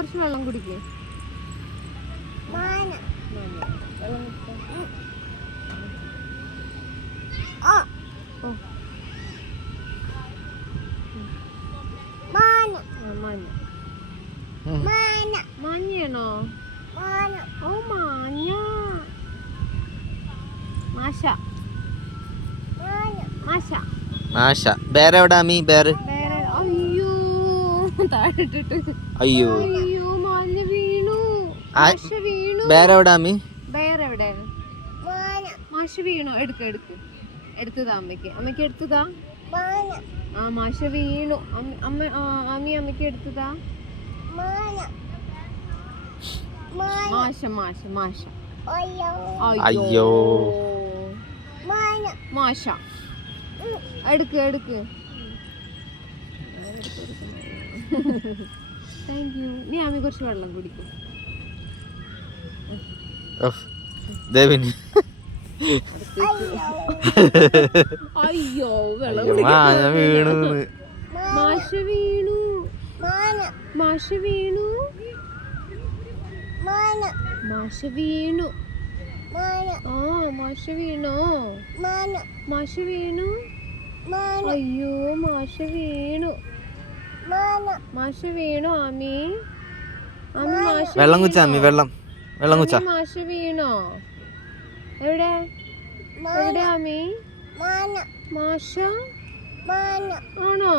കുറച്ച് വെള്ളം കുടിക്കേ. മാഞ്ഞയാണോ? ഓ മാഞ്ഞ. മാഷ മാഷ മാഷ. ബേരെവിടാ അമ്മി? ബേര് അയ്യോ താഴെട്ടിട്ട്. അയ്യോ അയ്യോ മാഞ്ഞ വീണു. മാഷ വീണു. ബേരെവിടാ അമ്മി? ബേരെവിടെ? മാഷ വീണു. എടുത്തതാ അമ്മയ്ക്ക്. അമ്മയ്ക്ക് എടുത്തതാ. ആ മാഷ വീണു. അമ്മയ്ക്ക് എടുത്തതാ. മാഷ മാഷ മാഷ. അയ്യോ മാഷ. എടുക്ക്. Thank you. നീ അമ്മ കുറച്ച് വെള്ളം കുടിക്കും. ദേവിന് അയ്യോ വെള്ളം വീണു. മാഷ വീണു. മാഷ വീണു. മാഷ വീണു. ആ മാഷ വീണോ? മാഷ വീണു. അയ്യോ മാഷ വീണു. മാഷ വീണു. ആമി മാഷ വെള്ളം കുച്ച അമ്മി. വെള്ളം കുച്ച. മാഷ വീണോ? എവിടെ ആമി? മാഷ ആണോ?